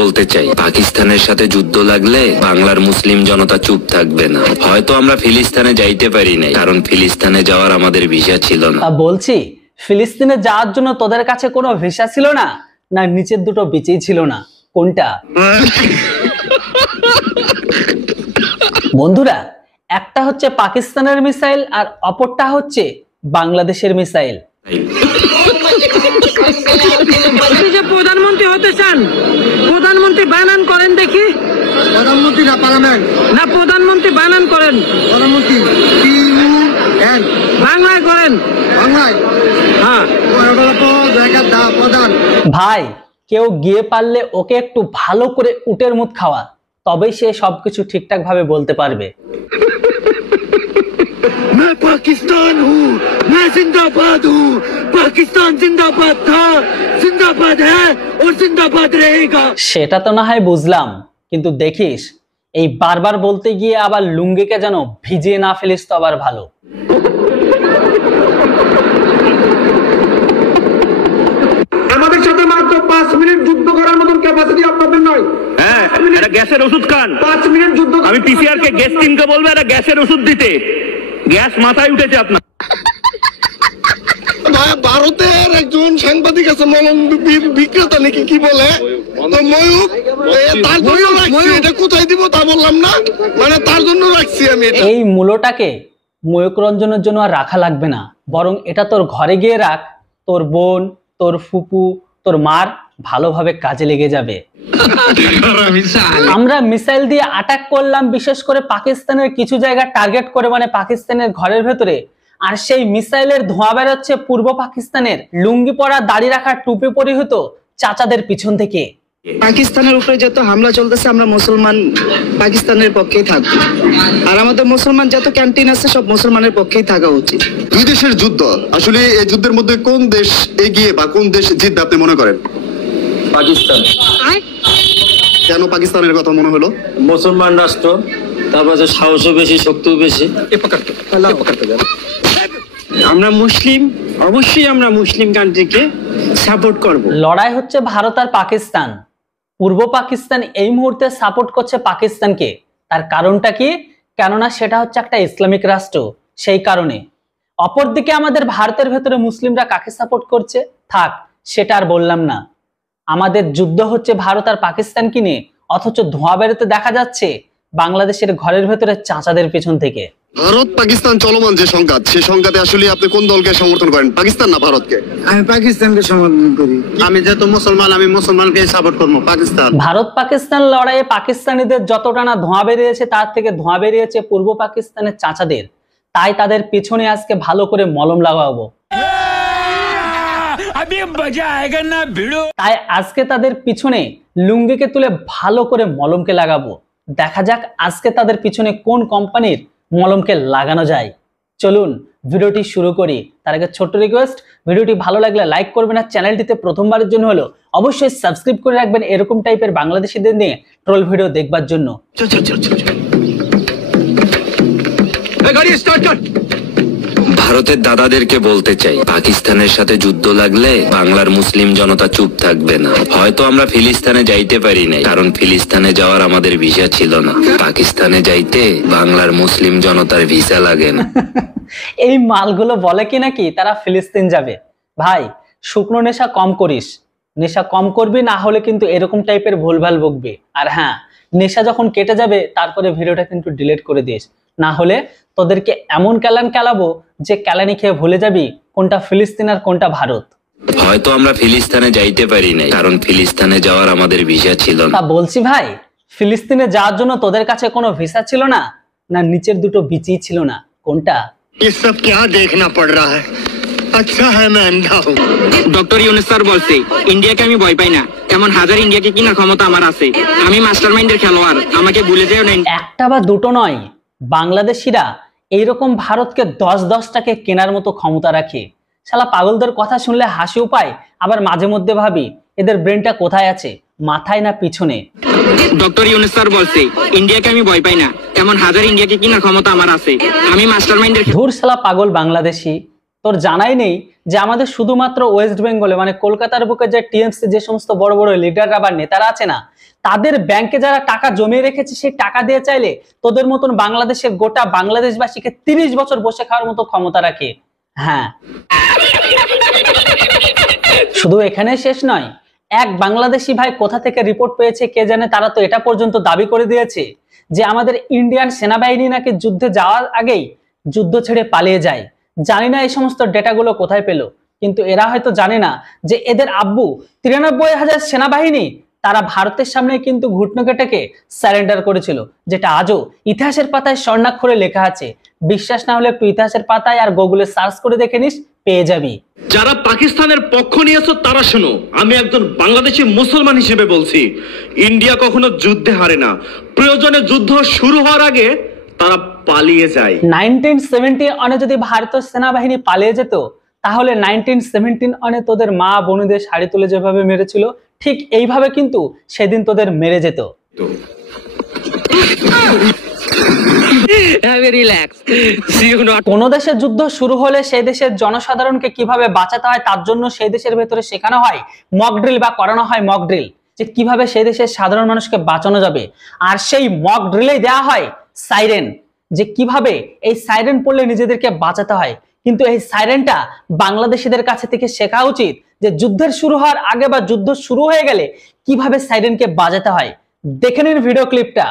বলতে চাই, পাকিস্তানের সাথে যুদ্ধ লাগলে বাংলার মুসলিম জনতা চুপ থাকবে না। হয়তো আমরা ফিলিস্তিনে যাইতে পারি নাই, কারণ ফিলিস্তিনে যাওয়ার আমাদের ভিসা ছিল না। বলছি, ফিলিস্তিনে যাওয়ার জন্য তোদের কাছে কোনো ভিসা ছিল না, না নিচের দুটো বিচেই ছিল না? কোনটা? বন্ধুরা, একটা হচ্ছে পাকিস্তানের মিসাইল আর অপরটা হচ্ছে বাংলাদেশের মিসাইল। প্রধানমন্ত্রী হতে চান, প্রধানমন্ত্রী বানান করেন দেখি। প্রধানমন্ত্রী না পার্লামেন্ট? না, প্রধানমন্ত্রী বানান করেন। প্রধানমন্ত্রী বাংলায় করেন। বাংলায়? হ্যাঁ। প্রধান ভাই, কেউ গিয়ে পারলে ওকে একটু ভালো করে উটের মুখ খাওয়া, তবেই সে সবকিছু ঠিকঠাক ভাবে বলতে পারবে। मैं पाकिस्तान हूँ, मैं जिंदाबाद हूँ। पाकिस्तान जिंदाबाद था, जिंदाबाद है और जिंदाबाद रहेगा। সেটা তো না হয় বুঝলাম, কিন্তু দেখিস এই বারবার বলতে গিয়ে আবার লুঙ্গিকে যেন ভিজিয়ে না ফেলিস তো আবার ভালো। আমাদের সাথে মাত্র 5 মিনিট যুদ্ধ করার মতন ক্যাপাসিটি আপনাদের নয়। হ্যাঁ, এটা গ্যাসের ওষুধ খান। 5 মিনিট যুদ্ধ। আমি পিসিআর কে গ্যাস টিমকে বলবো এটা গ্যাসের ওষুধ দিতে। গ্যাস মাথায় উঠেছে আপনার। ভারতের একজন সাংবাদিক আছে, মলম বিক্রেতা নাকি কি বলে, তো ময়ূক, তার জন্য রাখছি। এটা কোথায় দিব তা বললাম না, মানে তার জন্য রাখছি আমি। এই মূলটাকে ময়ূক রঞ্জনের জন্য আর রাখা লাগবে না, বরং এটা তোর ঘরে গিয়ে রাখ। তোর বোন, তোর ফুপু, তোর মার ভালোভাবে কাজে লেগে যাবে। আমরা মিসাইল দিয়ে অ্যাটাক করলাম, বিশেষ করে পাকিস্তানের কিছু জায়গা টার্গেট করে, মানে পাকিস্তানের ঘরের ভেতরে। আর সেই মিসাইলের ধোঁয়া বেরোচ্ছে পূর্ব পাকিস্তানের লুঙ্গি পরা, দাড়ি রাখা, টুপি পরিহিত চাচাদের পিছন থেকে। পাকিস্তানের উপরে যত হামলা চলতেছে, আমরা মুসলমান পাকিস্তানের পক্ষেই থাকবো। আর আমাদের মুসলমান যত ক্যান্টিন আছে সব মুসলমানের পক্ষেই থাকা উচিত। দুই দেশের যুদ্ধ, আসলে এই যুদ্ধের মধ্যে কোন দেশ এগিয়ে বা কোন দেশ জিতবে আপনি মনে করেন? পাকিস্তান। কেন পাকিস্তানের কথা মনে হলো? মুসলমান রাষ্ট্র, তারপরে সাহসও বেশি, শক্তিও বেশি। আমরা মুসলিম, অবশ্যই আমরা মুসলিম কান্ট্রিকে সাপোর্ট করব। লড়াই হচ্ছে ভারত আর পাকিস্তান। পূর্ব পাকিস্তান এই মুহূর্তে সাপোর্ট করছে পাকিস্তানকে। তার কারণটা কি? কেননা সেটা হচ্ছে একটা ইসলামিক রাষ্ট্র, সেই কারণে। অপরদিকে আমাদের ভারতের ভেতরে মুসলিমরা কাকে সাপোর্ট করছে? থাক, সেটা আর বললাম না। আমাদের যুদ্ধ হচ্ছে ভারত আর পাকিস্তানকে নিয়ে, অথচ ধোঁয়া বেরোতে দেখা যাচ্ছে বাংলাদেশের ঘরের ভেতরে চাচাদের পেছন থেকে। ভারত পাকিস্তান চলমান যে সংঘাত, সেই সংঘাতে আসলে আপনি কোন দলকে সমর্থন করেন, পাকিস্তান না ভারতকে? আমি পাকিস্তানকে সমর্থন করি। আমি যেহেতু মুসলমান, আমি মুসলমানকে সাপোর্ট করবো, পাকিস্তান। ভারত পাকিস্তান লড়াইয়ে পাকিস্তানিদের যতটা না ধোঁয়া বেরিয়েছে, তার থেকে ধোঁয়া বেরিয়েছে পূর্ব পাকিস্তানের চাচাদের। তাই তাদের পিছনে আজকে ভালো করে মলম লাগাবো। তাই আজকে তাদের পিছনে লুঙ্গিকে তুলে ভালো করে মলমকে লাগাবো। দেখা যাক আজকে তাদের পিছনে কোন কোম্পানির মলমকে লাগানো যায়। চলুন ভিডিওটি শুরু করি। তার আগে ছোট্ট রিকোয়েস্ট, ভিডিওটি ভালো লাগলে লাইক করবেন, আর চ্যানেলটিতে প্রথমবারের জন্য হলো অবশ্যই সাবস্ক্রাইব করে রাখবেন এরকম টাইপের বাংলাদেশিদের নিয়ে ট্রোল ভিডিও দেখবার জন্য। ভারতের দাদাদেরকে বলতে চাই, পাকিস্তানের সাথে যুদ্ধ লাগলে বাংলার মুসলিম জনতা চুপ থাকবে না। হয়তো আমরা ফিলিস্তিনে যাইতে পারি নাই, কারণ ফিলিস্তিনে যাওয়ার আমাদের ভিসা ছিল না। পাকিস্তানে যাইতে বাংলার মুসলিম জনতার ভিসা লাগে না। এই মালগুলো বলে কি নাকি তারা ফিলিস্তিন যাবে। ভাই, শুকনো নেশা কম করিস, নেশা কম করবি, না হলে কিন্তু এরকম টাইপের ভুলভাল বকবি। আর হ্যাঁ, নেশা যখন কেটে যাবে তারপরে ভিডিওটা কিন্তু ডিলিট করে দিস, না হলে তোদেরকে এমন ক্যালান খেলাবো যে ক্যালানি খেয়ে ভুলে যাবি কোনটা ফিলিস্তিন আর কোনটা ভারত। হয়তো আমরা ফিলিস্তিনে যাইতে পারি নাই, কারণ ফিলিস্তিনে যাওয়ার আমাদের ভিসা ছিল না। তা বলছি ভাই, ফিলিস্তিনে যাওয়ার জন্য তোদের কাছে কোনো ভিসা ছিল না, না নিচের দুটো বিচই ছিল না? কোনটা? ये सब क्या देखना पड़ रहा है? अच्छा है मैं अंधा हूँ। ডক্টর ইউনূস স্যার বলছে ইন্ডিয়াকে আমি ভয় পাই না, এমন হাজার ইন্ডিয়াকে কেনার ক্ষমতা আমার আছে। আমি মাস্টারমাইন্ডের খেলোয়াড়, আমাকে ভুলে যেও না। একটা বা দুটো নয়, বাংলাদেশিরা এইরকম ভারতকে 10-10টাকে কেনার মতো ক্ষমতা রাখে। শালা পাগলদের কথা শুনলে হাসিও পায়, আবার মাঝে মধ্যে ভাবি এদের ব্রেনটা কোথায় আছে, মাথায় না পিছনে। ডক্টর ইউনূস স্যার বলছে ইন্ডিয়াকে আমি ভয় পাই না, এমন হাজার ইন্ডিয়াকে কেনার ক্ষমতা আমার আছে। আমি মাস্টারমাইন্ডের। ধুর শালা পাগল বাংলাদেশি, তোর জানাই নেই যে আমাদের শুধুমাত্র ওয়েস্ট বেঙ্গলে মানে কলকাতার বুকে যে টিএমসি যে সমস্ত বড় বড় লিডাররা বা নেতারা আছে না, তাদের ব্যাংকে যারা টাকা জমিয়ে রেখেছে সেই টাকা দিয়ে চাইলে তোদের মতন বাংলাদেশের গোটা বাংলাদেশবাসীকে 30 বছর বসে খাওয়ার মতো ক্ষমতা রাখে। হ্যাঁ, শুধু এখানে শেষ নয়, এক বাংলাদেশি ভাই কোথা থেকে রিপোর্ট পেয়েছে কে জানে, তারা তো এটা পর্যন্ত দাবি করে দিয়েছে যে আমাদের ইন্ডিয়ান সেনাবাহিনী নাকি যুদ্ধে যাওয়ার আগেই যুদ্ধ ছেড়ে পালিয়ে যায়। জানি না এই সমস্ত ডেটাগুলো কোথায় পেল, কিন্তু এরা হয়তো জানে না যে এদের আব্বু 93,000 সেনাবাহিনী তারা ভারতের সামনে কিন্তু ঘুটনো কেটে সারেন্ডার করেছিল, যেটা আজও ইতিহাসের পাতায় স্বর্ণাক্ষরে লেখা আছে। বিশ্বাস না হলে একটু ইতিহাসের পাতায় আর গুগলে সার্চ করে দেখে নিস, পেয়ে যাবি। যারা পাকিস্তানের পক্ষ নিয়েছো তারা শোনো, আমি একজন বাংলাদেশি মুসলমান হিসেবে বলছি, ইন্ডিয়া কখনো যুদ্ধে হারে না। প্রয়োজনে যুদ্ধ শুরু হওয়ার আগে তারা পালিয়ে যায়। 1970 অনে যদি ভারতীয় সেনাবাহিনী পালিয়ে যেত, তাহলে 1917 অনে তোদের মা বোনদের শাড়ি তুলে যেভাবে মেরেছিল, ঠিক এইভাবে কিন্তু সেদিন তোদের মেরে যেত। কোন দেশের যুদ্ধ শুরু হলে সেই দেশের জনসাধারণকে কিভাবে বাঁচাতে হয় তার জন্য সেই দেশের ভেতরে শেখানো হয় মক ড্রিল বা করানো হয় মক ড্রিল, যে কিভাবে সেই দেশের সাধারণ মানুষকে বাঁচানো যাবে। আর সেই মক ড্রিলেই দেওয়া হয় সাইরেন, যে কিভাবে এই সাইরেন পড়লে নিজেদেরকে বাঁচাতে হয়। কিন্তু এই সাইরেনটা বাংলাদেশিদের কাছে থেকে শেখা উচিত যে যুদ্ধের শুরু হওয়ার আগে বা যুদ্ধ শুরু হয়ে গেলে কিভাবে সাইরেনকে বাজাতে হয়। দেখে নিন ভিডিও ক্লিপটা।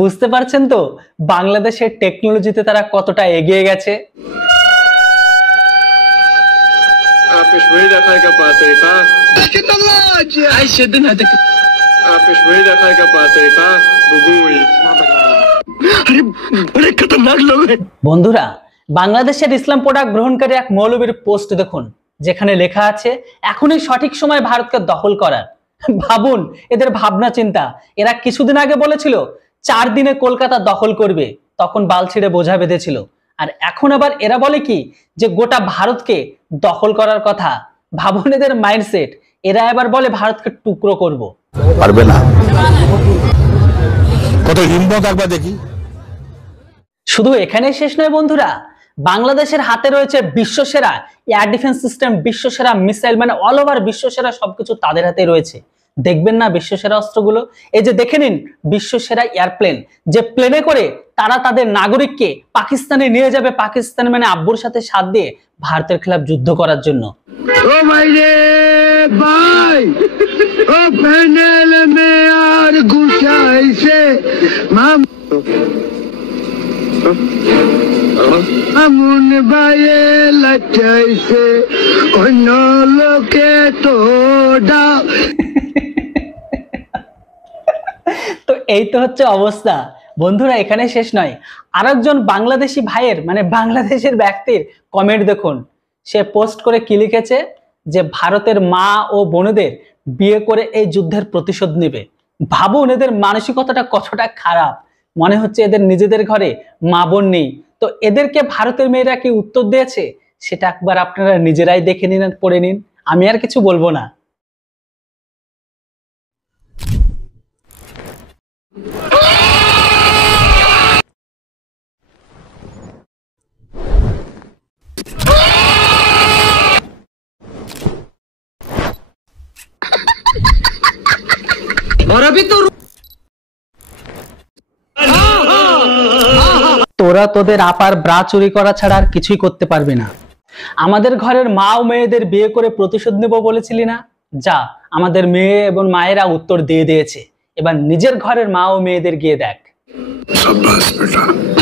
বুঝতে পারছেন তো বাংলাদেশের টেকনোলজিতে তারা কতটা এগিয়ে গেছে। বন্ধুরা, বাংলাদেশের ইসলাম প্রোডাক্ট গ্রহণকারী এক মৌলবীর পোস্ট দেখুন, যেখানে লেখা আছে এখনই সঠিক সময় ভারতকে দখল করার। ভাবুন এদের ভাবনা চিন্তা। এরা কিছুদিন আগে বলেছিল 4 দিনে কলকাতা দখল করবে, তখন বাল ছিঁড়ে বোঝা বেঁধেছিল। আর এখন আবার এরা বলে কি যে গোটা ভারতকে দখল করার কথা। ভাবুন এদের মাইন্ডসেট। এরা এবার বলে ভারতকে টুকরো করব। পারবে না, কত হিম্মত একবার দেখি। শুধু এখানেই শেষ নয় বন্ধুরা, বাংলাদেশের হাতে রয়েছে বিশ্বসেরা এয়ার ডিফেন্স সিস্টেম, বিশ্বসেরা মিসাইল, মানে অল ওভার বিশ্বসেরা সবকিছু তাদের হাতে রয়েছে। দেখবেন না বিশ্বসেরা অস্ত্রগুলো? এই যে দেখে নিন বিশ্বসেরা এয়ারপ্লেন, যে প্লেনে করে তারা তাদের নাগরিককে পাকিস্তানে নিয়ে যাবে, পাকিস্তান মানে আব্বুর সাথে সাথ দিয়ে ভারতের খেলাফ যুদ্ধ করার জন্য। ও ভাই রে ভাই, ও প্যানেল মে আর গুছাইছে আমন ভাইয়ে লাচাইছে অন্য লোকে তো তো এই তো হচ্ছে অবস্থা বন্ধুরা। এখানে শেষ নয়, আরেকজন বাংলাদেশি ভাইয়ের মানে বাংলাদেশের ব্যক্তির কমেন্ট দেখুন। সে পোস্ট করে কি লিখেছে যে ভারতের মা ও বোনদের বিয়ে করে এই যুদ্ধের প্রতিশোধ নেবে। ভাবুন এদের মানসিকতাটা কতটা খারাপ। মনে হচ্ছে এদের নিজেদের ঘরে মা বোন নেই। তো এদেরকে ভারতের মেয়েরা কি উত্তর দিয়েছে সেটা একবার আপনারা নিজেরাই দেখে নিন আর পড়ে নিন, আমি আর কিছু বলবো না। তোরা তোদের আপার ব্রা চুরি করা ছাড়া আর কিছুই করতে পারবি না। আমাদের ঘরের মা ও মেয়েদের বিয়ে করে প্রতিশোধ নেব বলেছিলি না? যা, আমাদের মেয়ে এবং মায়েরা উত্তর দিয়ে দিয়েছে। এবার নিজের ঘরের মা ও মেয়েদের গিয়ে দেখ।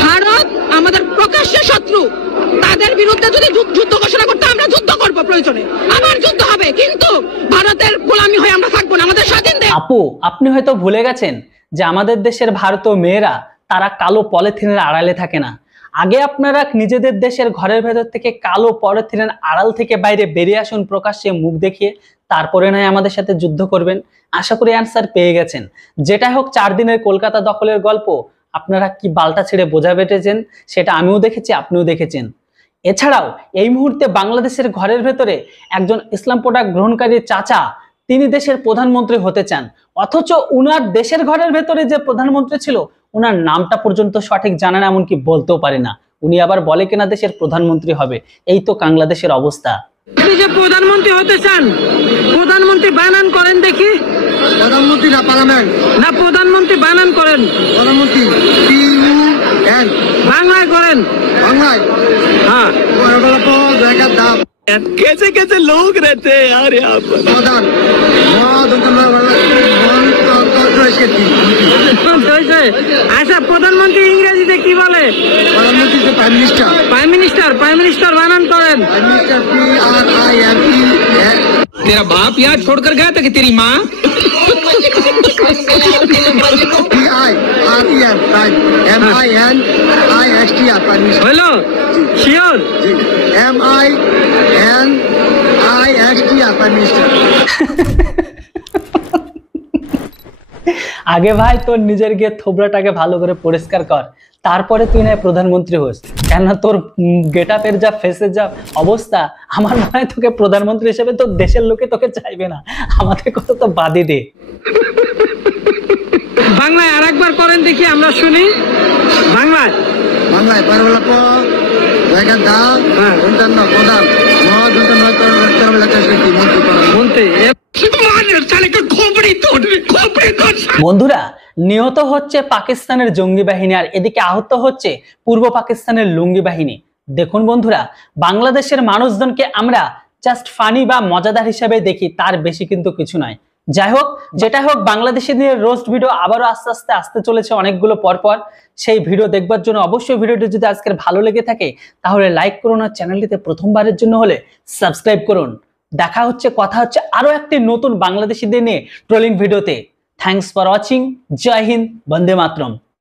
ভারত আমাদের প্রকাশ্য শত্রু, তাদের বিরুদ্ধে যদি যুদ্ধ ঘোষণা করতে আমরা যুদ্ধ করব, প্রয়োজনে আবার যুদ্ধ হবে, কিন্তু ভারতের গোলামি হয়ে আমরা থাকবো না, আমাদের স্বাধীন দেশ। আপু, আপনি হয়তো ভুলে গেছেন যে আমাদের দেশের ভারতীয় মেয়েরা তারা কালো পলিথিনের আড়ালে থাকে না। আগে আপনারা নিজেদের দেশের ঘরের ভেতর থেকে কালো পলিথিনের আড়াল থেকে বাইরে বেরিয়ে আসুন প্রকাশ্যে মুখ দেখিয়ে, তারপরে নয় আমাদের সাথে যুদ্ধ করবেন। আশা করি অ্যান্সার পেয়ে গেছেন। যেটাই হোক, 4 দিনের কলকাতা দখলের গল্প আপনারা কি বালটা ছেড়ে বোঝা বেটেছেন সেটা আমিও দেখেছি, আপনিও দেখেছেন। এছাড়াও এই মুহূর্তে বাংলাদেশের ঘরের ভেতরে একজন ইসলাম প্রোডাক্ট গ্রহণকারী চাচা, তিনি দেশের প্রধানমন্ত্রী হতে চান, অথচ উনার দেশের ঘরের ভেতরে যে প্রধানমন্ত্রী ছিল উনার নামটা পর্যন্ত সঠিক জানা না, এমনকি বলতেও পারে না। উনি আবার বলে কিনা দেশের প্রধানমন্ত্রী হবে। এই তো বাংলাদেশের অবস্থা। আপনি যে প্রধানমন্ত্রী হতে চান, প্রধানমন্ত্রী বানান করেন দেখি। প্রধানমন্ত্রী না পার্লামেন্ট না, প্রধানমন্ত্রী বানান করেন। প্রধানমন্ত্রী PUN বাংলায় করেন। বাংলায় হ্যাঁ। জায়গার দাম कैसे कैसे लोग रहते हैं यार यहाँ पर। প্রধান আচ্ছা, প্রধানমন্ত্রী ইংরেজিতে কি বলে? প্রধানমন্ত্রী prime minister prime minister. Prime minister বানান করেন। প্রাইম মিনিস্টার PRIME तेरा बाप यहाँ छोड़कर गया था कि तेरी माँ? PIREM prime MINISTR prime minister হলো শিওর? MINISTR prime minister. আগে ভাই তোর নিজের গিয়ে থোবড়াটাকে ভালো করে পরিষ্কার কর, তারপরে তুই না প্রধানমন্ত্রী হোস। কেন তোর গেটআপের যা, ফেসের যা অবস্থা, আমার মনে হয় তোকে প্রধানমন্ত্রী হিসেবে তোর দেশের লোকে তোকে চাইবে না। আমাদের কথা তো বাদই দে। বাংলায় আর একবার করেন দেখি, আমরা শুনি। বাংলায় বাংলায় পারবেলা পর জায়গার দাম অন্যান্য প্রধান মন্ত্রী। বন্ধুরা, নিহত হচ্ছে পাকিস্তানের জঙ্গি বাহিনী আর এদিকে আহত হচ্ছে পূর্ব পাকিস্তানের লুঙ্গি বাহিনী। দেখুন বন্ধুরা, বাংলাদেশের মানুষজনকে আমরা জাস্ট ফানি বা মজাদার হিসেবে দেখি, তার বেশি কিন্তু কিছু নয়। যাই হোক, যেটা হোক, বাংলাদেশি নিয়ে রোস্ট ভিডিও আবারও আস্তে আস্তে আসতে চলেছে অনেকগুলো পরপর। সেই ভিডিও দেখবার জন্য অবশ্যই ভিডিওটি যদি আজকের ভালো লেগে থাকে তাহলে লাইক করুন আর চ্যানেলটিতে প্রথমবারের জন্য হলে সাবস্ক্রাইব করুন। দেখা হচ্ছে, কথা হচ্ছে আরো একটি নতুন বাংলাদেশিদের নিয়ে ট্রোলিং ভিডিওতে। Thanks for watching. জয় হিন্দ, বন্দে মাতরম।